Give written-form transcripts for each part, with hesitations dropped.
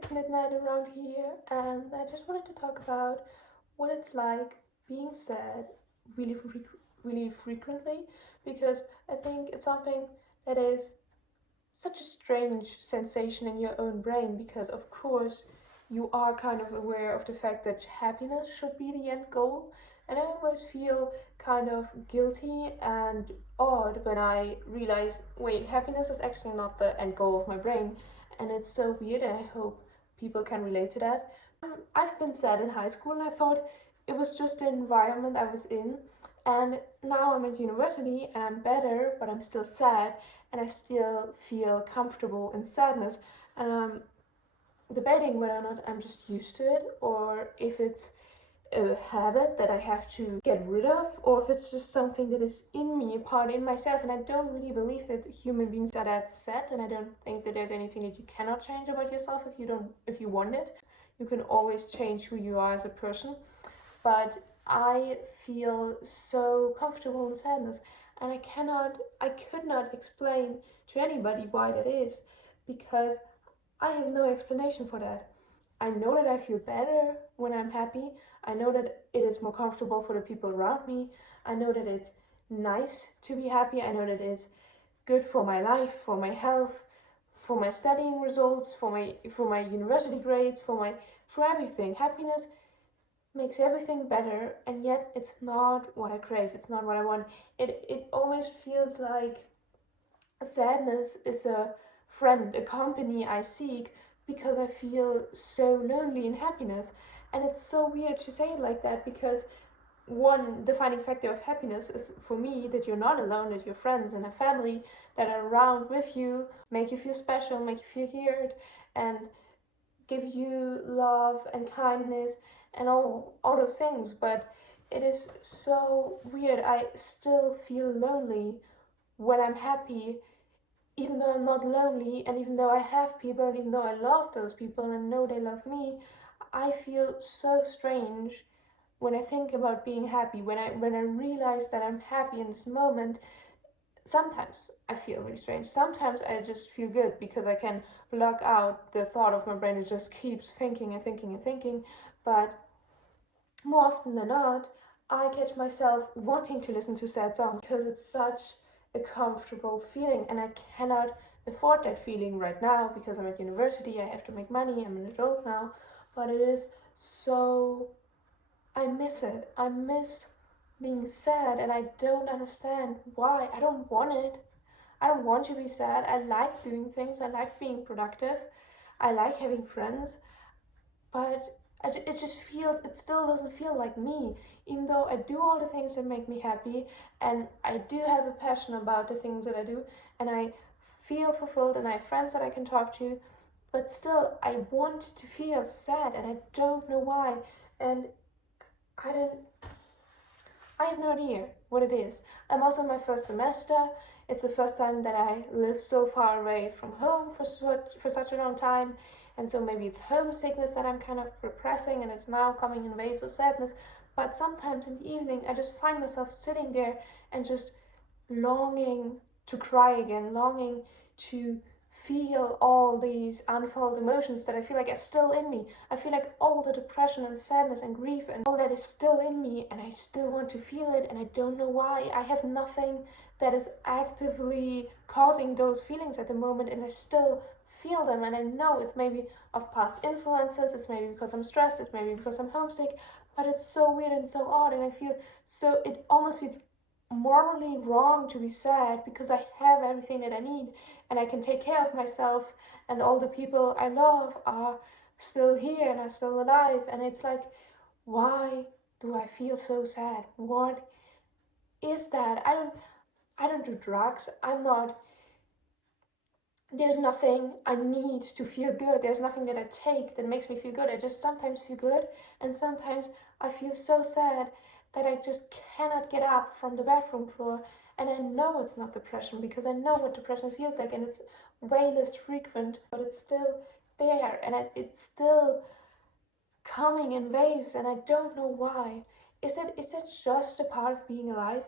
It's midnight around here, and I just wanted to talk about what it's like being sad really frequently because I think it's something that is such a strange sensation in your own brain because, of course, you are kind of aware of the fact that happiness should be the end goal, and I always feel kind of guilty and odd when I realize, wait, happiness is actually not the end goal of my brain, and it's so weird, and I hope people can relate to that. I've been sad in high school, and I thought it was just the environment I was in, and now I'm at university and I'm better, but I'm still sad and I still feel comfortable in sadness. And I'm debating whether or not I'm just used to it or if it's a habit that I have to get rid of, or if it's just something that is in me, a part in myself. And I don't really believe that human beings are that set, and I don't think that there's anything that you cannot change about yourself if you want it. You can always change who you are as a person. But I feel so comfortable in sadness, and I could not explain to anybody why that is, because I have no explanation for that. I know that I feel better when I'm happy. I know that it is more comfortable for the people around me. I know that it's nice to be happy. I know that it's good for my life, for my health, for my studying results, for my university grades, for everything. Happiness makes everything better, and yet it's not what I crave. It's not what I want. It almost feels like sadness is a friend, a company I seek because I feel so lonely in happiness. And it's so weird to say it like that because one defining factor of happiness is for me that you're not alone, that your friends and a family that are around with you make you feel special, make you feel heard, and give you love and kindness and all those things. But it is so weird. I still feel lonely when I'm happy, even though I'm not lonely, and even though I have people, even though I love those people and know they love me. I feel so strange when I think about being happy, when I realize that I'm happy in this moment. Sometimes I feel really strange. Sometimes I just feel good because I can block out the thought of my brain. It just keeps thinking and thinking and thinking. But more often than not, I catch myself wanting to listen to sad songs because it's such a comfortable feeling, and I cannot afford that feeling right now because I'm at university. I have to make money. I'm an adult now, but it is so. I miss it. I miss being sad, and I don't understand why. I don't want it. I don't want to be sad. I like doing things. I like being productive. I like having friends, but it just feels, it still doesn't feel like me, even though I do all the things that make me happy, and I do have a passion about the things that I do, and I feel fulfilled, and I have friends that I can talk to, but still I want to feel sad, and I don't know why. And I don't I have no idea what it is. I'm also in my first semester. It's the first time that I live so far away from home for such a long time. And so maybe it's homesickness that I'm kind of repressing, and it's now coming in waves of sadness. But sometimes in the evening, I just find myself sitting there and just longing to cry again, longing to feel all these unfold emotions that I feel like are still in me. I feel like all the depression and sadness and grief and all that is still in me, and I still want to feel it, and I don't know why. I have nothing that is actively causing those feelings at the moment, and I still feel them. And I know it's maybe of past influences, it's maybe because I'm stressed, it's maybe because I'm homesick, but it's so weird and so odd, and I feel so, it almost feels morally wrong to be sad because I have everything that I need, and I can take care of myself, and all the people I love are still here and are still alive. And it's like, why do I feel so sad? What is that? I don't do drugs. I'm not, there's nothing I need to feel good. There's nothing that I take that makes me feel good. I just sometimes feel good, and sometimes I feel so sad that I just cannot get up from the bathroom floor. And I know it's not depression because I know what depression feels like, and it's way less frequent, but it's still there, and it's still coming in waves, and I don't know why. Is that just a part of being alive?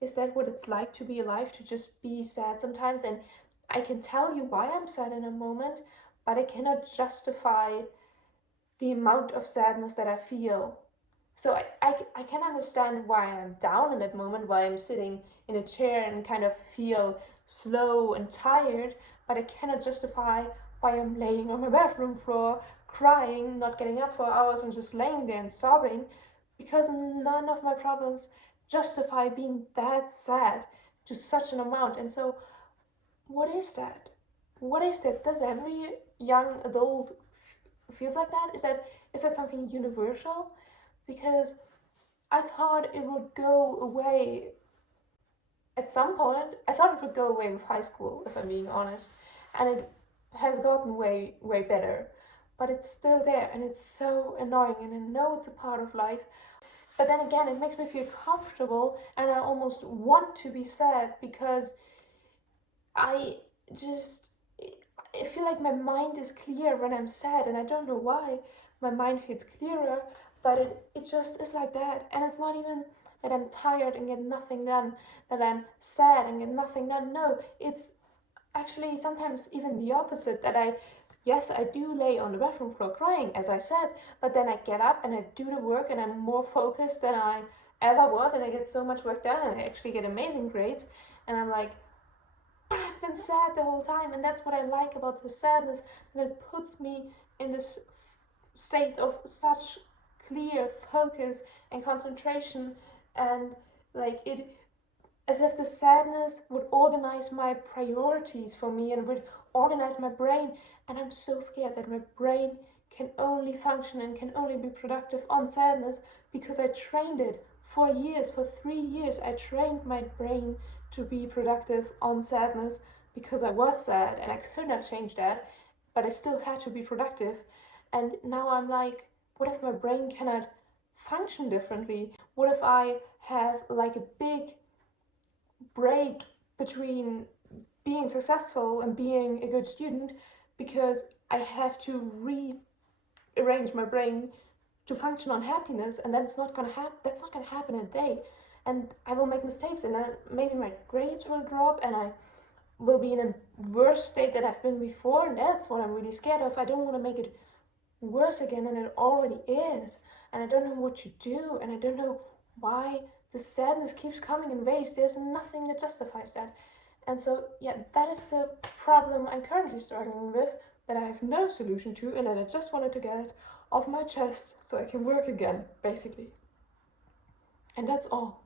Is that what it's like to be alive, to just be sad sometimes? And I can tell you why I'm sad in a moment, but I cannot justify the amount of sadness that I feel. So I can understand why I'm down in that moment, why I'm sitting in a chair and kind of feel slow and tired, but I cannot justify why I'm laying on my bathroom floor, crying, not getting up for hours, and just laying there and sobbing, because none of my problems justify being that sad to such an amount. And so, what is that? What is that? Does every young adult feels like that? Is that something universal? Because I thought it would go away at some point. I thought it would go away with high school, if I'm being honest, and it has gotten way better. But it's still there, and it's so annoying. And I know it's a part of life, but then again, it makes me feel comfortable, and I almost want to be sad because I just I feel like my mind is clear when I'm sad, and I don't know why my mind feels clearer, but it just is like that. And it's not even that I'm tired and get nothing done, that I'm sad and get nothing done. No, it's actually sometimes even the opposite, that yes, I do lay on the bathroom floor crying, as I said, but then I get up and I do the work and I'm more focused than I ever was, and I get so much work done and I actually get amazing grades. And I'm like, but I've been sad the whole time, and that's what I like about the sadness, that it puts me in this state of such clear focus and concentration, and like it, as if the sadness would organize my priorities for me and would organize my brain. And I'm so scared that my brain can only function and can only be productive on sadness, because I trained it for years. For 3 years I trained my brain to be productive on sadness, because I was sad and I could not change that, but I still had to be productive. And now I'm like, what if my brain cannot function differently? What if I have like a big break between being successful and being a good student, because I have to rearrange my brain to function on happiness, and that's not gonna happen. That's not gonna happen in a day, and I will make mistakes, and then maybe my grades will drop, and I will be in a worse state than I've been before, and that's what I'm really scared of. I don't want to make it worse again, and it already is, and I don't know what to do, and I don't know why the sadness keeps coming in waves. There's nothing that justifies that. And so, yeah, that is a problem I'm currently struggling with, that I have no solution to, and that I just wanted to get it off my chest so I can work again, basically. And that's all.